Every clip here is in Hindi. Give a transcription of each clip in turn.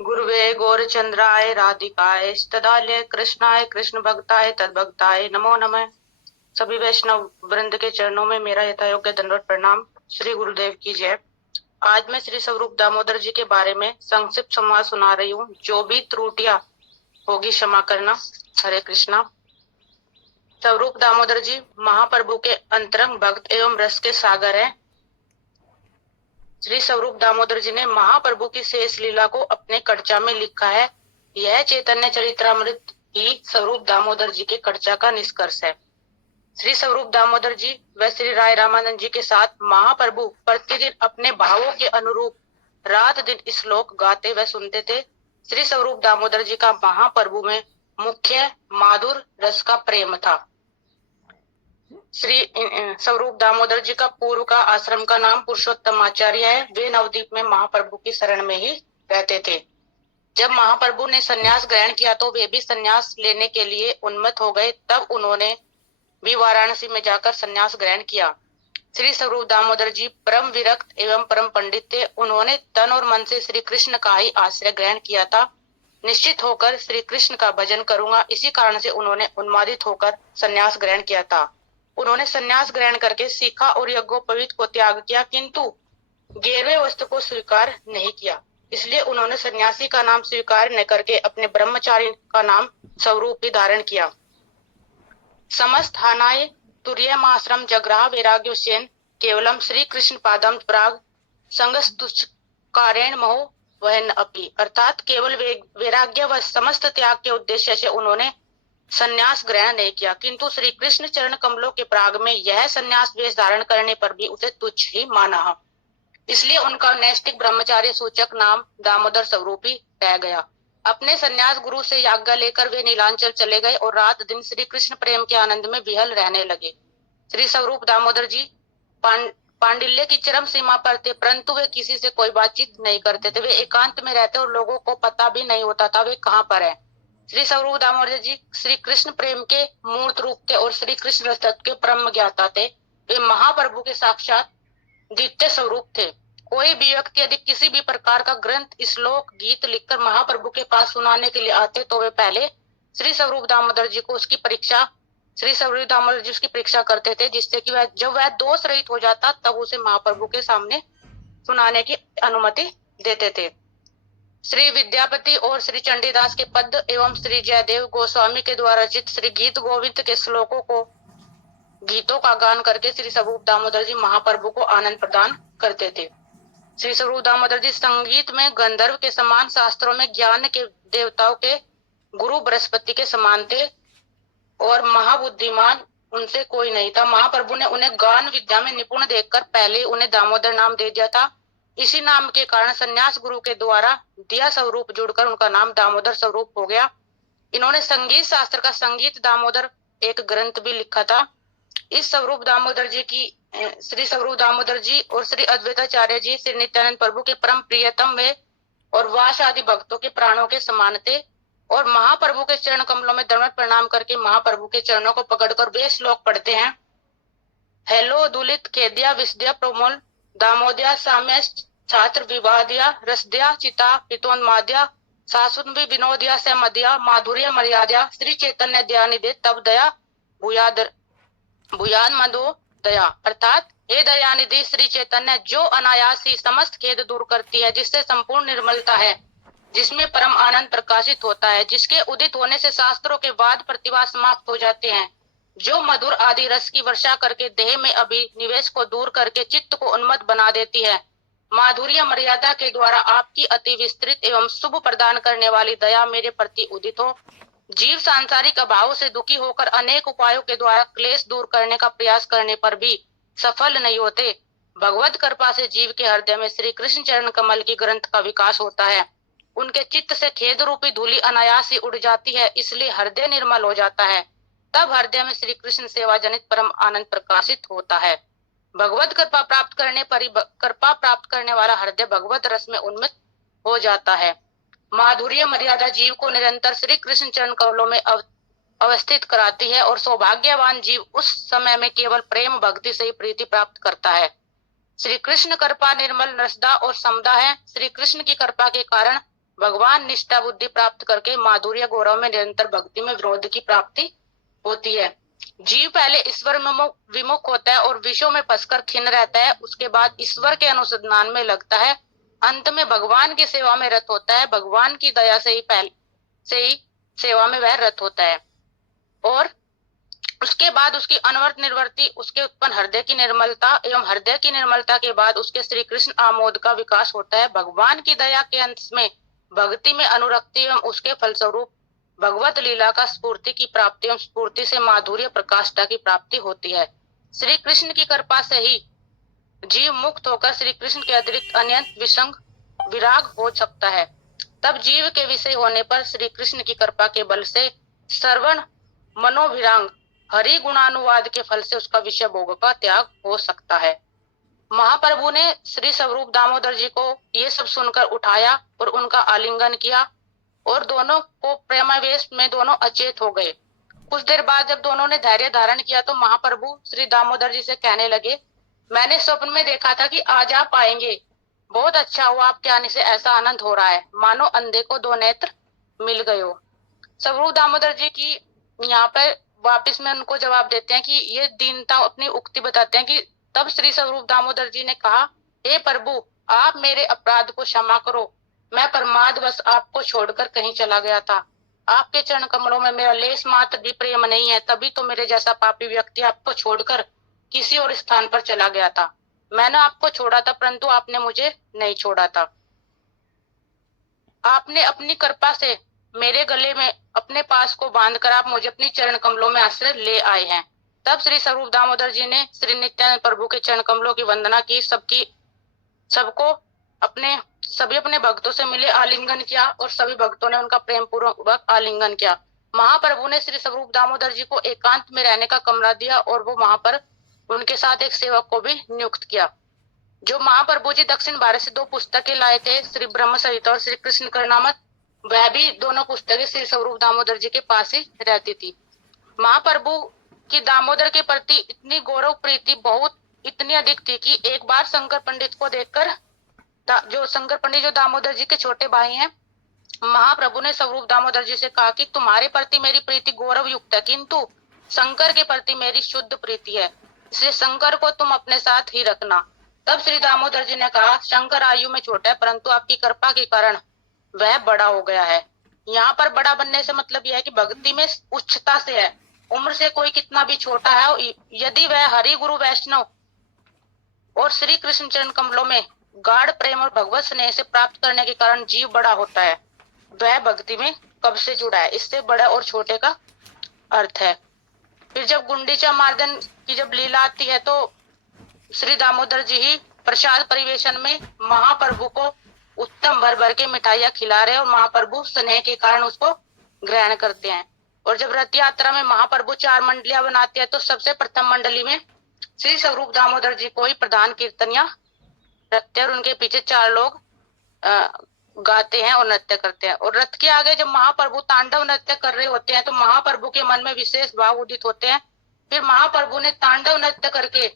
गुरुवे गौरचंद्राय राधिकाय तदालय कृष्णाय कृष्ण भक्ताय तद्भक्ताय नमो नमः। सभी वैष्णव वृंद के चरणों में मेरा यथायोग्य दंडवत प्रणाम। श्री गुरुदेव की जय। आज मैं श्री स्वरूप दामोदर जी के बारे में संक्षिप्त संवाद सुना रही हूँ। जो भी त्रुटियां होगी क्षमा करना। हरे कृष्णा। स्वरूप दामोदर जी महाप्रभु के अंतरंग भक्त एवं रस के सागर हैं। श्री स्वरूप दामोदर जी ने महाप्रभु की शेष लीला को अपने कड़चा में लिखा है। यह चैतन्य चरित्रामृत ही स्वरूप दामोदर जी के कड़चा का निष्कर्ष है। श्री स्वरूप दामोदर जी व श्री राय रामानंद जी के साथ महाप्रभु प्रतिदिन अपने भावों के अनुरूप रात दिन श्लोक गाते व सुनते थे। श्री स्वरूप दामोदर जी का महाप्रभु में मुख्य माधुर रस का प्रेम था। श्री स्वरूप दामोदर जी का पूर्व का आश्रम का नाम पुरुषोत्तम आचार्य है। वे नवद्वीप में महाप्रभु की शरण में ही रहते थे। जब महाप्रभु ने संन्यास ग्रहण किया तो वे भी संन्यास लेने के लिए उन्मत्त हो गए। तब उन्होंने भी वाराणसी में जाकर संन्यास ग्रहण किया। श्री स्वरूप दामोदर जी परम विरक्त एवं परम पंडित थे। उन्होंने तन और मन से श्री कृष्ण का ही आश्रय ग्रहण किया था। निश्चित होकर श्री कृष्ण का भजन करूंगा, इसी कारण से उन्होंने उन्मादित होकर संन्यास ग्रहण किया था। उन्होंने संन्यास ग्रहण करके सीखा और यज्ञोपवीत को त्याग किया, किंतु गेरवे वस्तु को स्वीकार नहीं किया। इसलिए उन्होंने सन्यासी का नाम स्वीकार न करके अपने ब्रह्मचारी का नाम स्वरूप ही धारण किया। समस्त हानाय तुर्यमाश्रम जग्राह वैराग्योसेन केवलम श्री कृष्ण पादम प्राग संगस्तुष्कारेण महो वहन अपि। अर्थात केवल वैराग्य व समस्त त्याग के उद्देश्य से उन्होंने संन्यास ग्रहण नहीं किया, किंतु श्री कृष्ण चरण कमलों के प्राग में यह संन्यास वेश धारण करने पर भी उसे तुच्छ ही माना। इसलिए उनका नैष्ठिक ब्रह्मचार्य सूचक नाम दामोदर स्वरूप ही रह गया। अपने संन्यास गुरु से आज्ञा लेकर वे नीलांचल चले गए और रात दिन श्री कृष्ण प्रेम के आनंद में विहल रहने लगे। श्री स्वरूप दामोदर जी पांडिल्य की चरम सीमा पर थे, परंतु वे किसी से कोई बातचीत नहीं करते थे। वे एकांत में रहते और लोगों को पता भी नहीं होता था वे कहाँ पर है। श्री स्वरूप दामोदर जी श्री कृष्ण प्रेम के मूर्त रूप थे और श्री कृष्ण रस तत्व के परम ज्ञाता थे। वे महाप्रभु के साक्षात द्वितीय स्वरूप थे। कोई भी व्यक्ति यदि किसी भी प्रकार का ग्रंथ, श्लोक, गीत लिखकर महाप्रभु के पास सुनाने के लिए आते तो वे पहले श्री स्वरूप दामोदर जी को उसकी परीक्षा करते थे, जिससे कि वह जब वह दोष रहित हो जाता तब उसे महाप्रभु के सामने सुनाने की अनुमति देते थे। श्री विद्यापति और श्री चंडीदास के पद एवं श्री जयदेव गोस्वामी के द्वारा रचित श्री गीत गोविंद के श्लोकों को गीतों का गान करके श्री स्वरूप दामोदर जी महाप्रभु को आनंद प्रदान करते थे। श्री स्वरूप दामोदर जी संगीत में गंधर्व के समान, शास्त्रों में ज्ञान के देवताओं के गुरु बृहस्पति के समान थे और महाबुद्धिमान उनसे कोई नहीं था। महाप्रभु ने उन्हें गान विद्या में निपुण देखकर पहले उन्हें दामोदर नाम दे दिया था। इसी नाम के कारण संन्यास गुरु के द्वारा दिया स्वरूप जुड़कर उनका नाम दामोदर स्वरूप हो गया। इन्होंने संगीत शास्त्र का संगीत दामोदर एक ग्रंथ भी लिखा था। इस स्वरूप दामोदर जी की श्री स्वरूप दामोदर जी और श्री अद्वैताचार्य जी श्री नित्यानंद प्रभु के परम प्रियतम वे और वास आदि भक्तों के प्राणों के समान थे और महाप्रभु के चरण कमलों में दंडवत प्रणाम करके महाप्रभु के चरणों को पकड़कर वे श्लोक पढ़ते हैं। हेलो दुलित खेद्या विस्द्या प्रमोल दामोदया साम्य छात्र विवादिया रसद्या चिता पितोन्माद्या सासुन विनोदिया से मध्या माधुर्य मर्यादा श्री चैतन्य दयानिधि तब दया भूयान मधो दया। अर्थात हे दयानिधि श्री चैतन्य, जो अनायास ही समस्त खेद दूर करती है, जिससे संपूर्ण निर्मलता है, जिसमें परम आनंद प्रकाशित होता है, जिसके उदित होने से शास्त्रों के वाद प्रतिवाद समाप्त हो जाते हैं, जो मधुर आदि रस की वर्षा करके देह में अभिनिवेश को दूर करके चित्त को उन्मत्त बना देती है, माधुर्य मर्यादा के द्वारा आपकी अति विस्तृत एवं शुभ प्रदान करने वाली दया मेरे प्रति उदित हो। जीव सांसारिक अभाव से दुखी होकर अनेक उपायों के द्वारा क्लेश दूर करने का प्रयास करने पर भी सफल नहीं होते। भगवत कृपा से जीव के हृदय में श्री कृष्ण चरण कमल की ग्रंथ का विकास होता है। उनके चित्त से खेद रूपी धूलि अनायास ही उड़ जाती है, इसलिए हृदय निर्मल हो जाता है। तब हृदय में श्री कृष्ण सेवा जनित परम आनंद प्रकाशित होता है। भगवत कृपा प्राप्त करने पर ही कृपा प्राप्त करने वाला हृदय भगवत रस में उन्मित हो जाता है। माधुर्य मर्यादा जीव को निरंतर श्री कृष्ण चरण कमलों में अवस्थित कराती है और सौभाग्यवान जीव उस समय में केवल प्रेम भक्ति से ही प्रीति प्राप्त करता है। श्री कृष्ण कृपा निर्मल रसदा और समदा है। श्री कृष्ण की कृपा के कारण भगवान निष्ठा बुद्धि प्राप्त करके माधुर्य गौरव में निरंतर भक्ति में विनोद की प्राप्ति होती है। जीव पहले ईश्वर विमुख होता है और विषयों में फंसकर खिन्न रहता है, उसके बाद ईश्वर के अनुसंधान में लगता है, अंत में भगवान की सेवा में रत होता है। भगवान की दया से ही सेवा में वह रत होता है और उसके बाद उसकी अनवर्त निर्वर्ती उसके उत्पन्न हृदय की निर्मलता एवं हृदय की निर्मलता के बाद उसके श्री कृष्ण आमोद का विकास होता है। भगवान की दया के अंत में भक्ति में अनुरक्ति एवं उसके फलस्वरूप भगवत लीला का स्फूर्ति की प्राप्ति एवं स्फूर्ति से माधुर्य प्रकाष्ठा की प्राप्ति होती है। श्री कृष्ण की कृपा से ही जीव मुक्त होकर श्री कृष्ण के अतिरिक्त अनंत विसंग विराग हो सकता है। तब जीव के विषय होने पर श्री कृष्ण की कृपा के बल से श्रवण मनोभिरांग हरि गुणानुवाद के फल से उसका विषय भोग का त्याग हो सकता है। महाप्रभु ने श्री स्वरूप दामोदर जी को ये सब सुनकर उठाया और उनका आलिंगन किया और दोनों को प्रेमावेश में दोनों अचेत हो गए। कुछ देर बाद जब दोनों ने धैर्य धारण किया तो महाप्रभु श्री दामोदर जी से कहने लगे, मैंने स्वप्न में देखा था कि आज आप आएंगे। बहुत अच्छा हुआ, आपके आने से ऐसा आनंद हो रहा है मानो अंधे को दो नेत्र मिल गए हो। स्वरूप दामोदर जी की यहाँ पर वापिस में उनको जवाब देते हैं कि ये दीनता अपनी उक्ति बताते हैं कि तब श्री स्वरूप दामोदर जी ने कहा, हे प्रभु, आप मेरे अपराध को क्षमा करो, मैं प्रमादवश आपको छोड़कर कहीं चला गया था। आपके चरण कमलों में मेरा लेस मात्र भी प्रेम नहीं है, तभी तो मेरे जैसा पापी व्यक्ति आपको छोड़कर किसी और स्थान पर चला गया था। मैंने आपको छोड़ा था परंतु आपने मुझे नहीं छोड़ा था। आपने अपनी कृपा से मेरे गले में अपने पास को बांधकर आप मुझे अपनी चरण कमलों में आश्रय ले आए हैं। तब श्री स्वरूप दामोदर जी ने श्री नित्यानंद प्रभु के चरण कमलों की वंदना की, सबको सभी अपने भक्तों से मिले, आलिंगन किया और सभी भक्तों ने उनका प्रेम पूर्वक आलिंगन किया। महाप्रभु ने श्री स्वरूप दामोदर जी को एकांत में रहने का कमरा दिया और वो वहां पर उनके साथ एक सेवक को भी नियुक्त किया। जो महाप्रभु जी दक्षिण भारत से 2 पुस्तकें लाए थे, श्री ब्रह्म संहिता और श्री कृष्ण करनामत, वह भी दोनों पुस्तकें श्री स्वरूप दामोदर जी के पास ही रहती थी। महाप्रभु की दामोदर के प्रति इतनी गौरव प्रीति बहुत इतनी अधिक थी कि एक बार शंकर पंडित को देखकर, जो शंकर पंडित जो दामोदर जी के छोटे भाई हैं, महाप्रभु ने स्वरूप दामोदर जी से कहा कि तुम्हारे प्रति मेरी प्रीति गौरव युक्त है, किंतु शंकर के प्रति मेरी शुद्ध प्रीति है, इसलिए शंकर को तुम अपने साथ ही रखना। तब श्री दामोदर जी ने कहा, शंकर आयु में छोटा है परंतु आपकी कृपा के कारण वह बड़ा हो गया है। यहाँ पर बड़ा बनने से मतलब यह है कि भक्ति में उच्चता से है। उम्र से कोई कितना भी छोटा है, यदि वह हरि गुरु वैष्णव और श्री कृष्ण चरण कमलों में गाढ़ प्रेम और भगवत स्नेह से प्राप्त करने के कारण जीव बड़ा होता है, वह भक्ति में कब से जुड़ा है। इससे बड़ा और छोटे का अर्थ है। फिर जब गुंडीचा मार्दन की जब लीला आती है तो श्री दामोदर जी ही प्रसाद परिवेशन में महाप्रभु को उत्तम भर भर के मिठाइयां खिला रहे और महाप्रभु स्नेह के कारण उसको ग्रहण करते हैं। और जब रथ यात्रा में महाप्रभु 4 मंडलियां बनाते हैं तो सबसे प्रथम मंडली में श्री स्वरूप दामोदर जी को ही प्रधान कीर्तनिया रखते हैं और उनके पीछे 4 लोग गाते हैं और नृत्य करते हैं। और रथ के आगे जब महाप्रभु तांडव नृत्य कर रहे होते हैं तो महाप्रभु के मन में विशेष भाव उदित होते हैं। फिर महाप्रभु ने तांडव नृत्य करके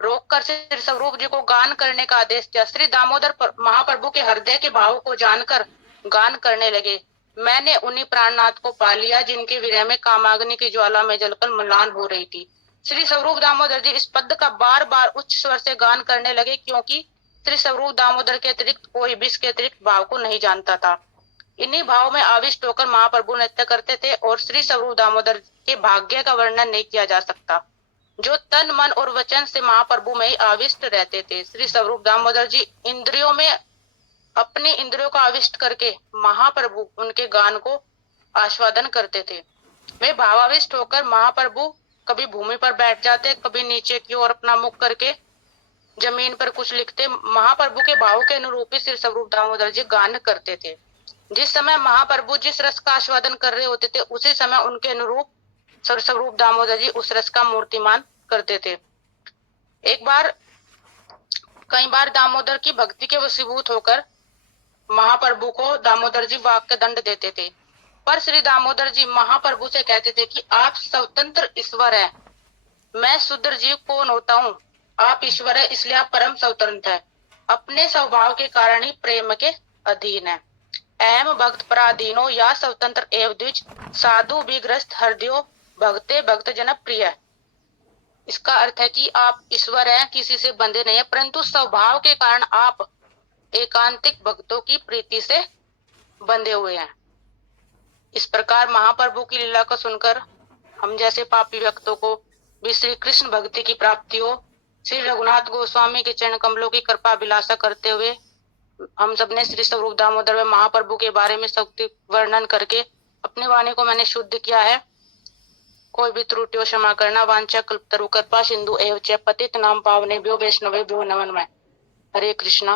रोककर श्री स्वरूप जी को गान करने का आदेश दिया। श्री दामोदर महाप्रभु के हृदय के भाव को जानकर गान करने लगे, मैंने उन्हीं प्राणनाथ को पा लिया जिनके विरह में कामाग्नि की ज्वाला में जलकर म्लान हो रही थी। श्री स्वरूप दामोदर जी इस पद का बार बार उच्च स्वर से गान करने लगे, क्योंकि श्री स्वरूप दामोदर के अतिरिक्त कोई भी इसके अतिरिक्त भाव को नहीं जानता था। इन्हीं भाव में आविष्ट होकर महाप्रभु नृत्य करते थे और श्री स्वरूप दामोदर के भाग्य का वर्णन नहीं किया जा सकता, जो तन मन और वचन से महाप्रभु में ही आविष्ट रहते थे। श्री स्वरूप दामोदर जी इंद्रियों में अपनी इंद्रियों को आविष्ट करके महाप्रभु उनके गान को आस्वादन करते थे। वे भावाविष्ट होकर महाप्रभु कभी भूमि पर बैठ जाते, कभी नीचे की ओर अपना मुख करके जमीन पर कुछ लिखते। महाप्रभु के भाव के अनुरूप ही श्री स्वरूप दामोदर जी गान करते थे। जिस समय महाप्रभु जिस रस का आस्वादन कर रहे होते थे उसी समय उनके अनुरूप स्वरूप दामोदर जी उस रस का मूर्तिमान करते थे। कई बार दामोदर की भक्ति के वशीभूत होकर महाप्रभु को दामोदर जी वाक्य दंड देते थे, पर श्री दामोदर जी महाप्रभु से कहते थे कि आप स्वतंत्र ईश्वर है, मैं शुद्र जीव कौन होता हूँ, आप ईश्वर है इसलिए आप परम स्वतंत्र है, अपने स्वभाव के कारण ही प्रेम के अधीन है। अहम भक्त पराधीनो या स्वतंत्र एवं द्विज साधु विग्रस्त हृदयो भक्ते भक्त जन प्रिय। इसका अर्थ है कि आप ईश्वर हैं, किसी से बंधे नहीं है, परंतु स्वभाव के कारण आप एकांतिक भक्तों की प्रीति से बंधे हुए हैं। इस प्रकार महाप्रभु की लीला को सुनकर हम जैसे पापी भक्तों को भी श्री कृष्ण भक्ति की प्राप्ति हो। श्री रघुनाथ गोस्वामी के चरण कमलों की कृपा अभिलाषा करते हुए हम सबने श्री स्वरूप दामोदर व महाप्रभु के बारे में सब वर्णन करके अपनी वाणी को मैंने शुद्ध किया है। कोई भी त्रुटियों क्षमा करना। वांछा कल्पतरु कृपा सिंधु एवं च पतित नाम पावनेभ्यो वैष्णवेभ्यो नमः। हरे कृष्णा।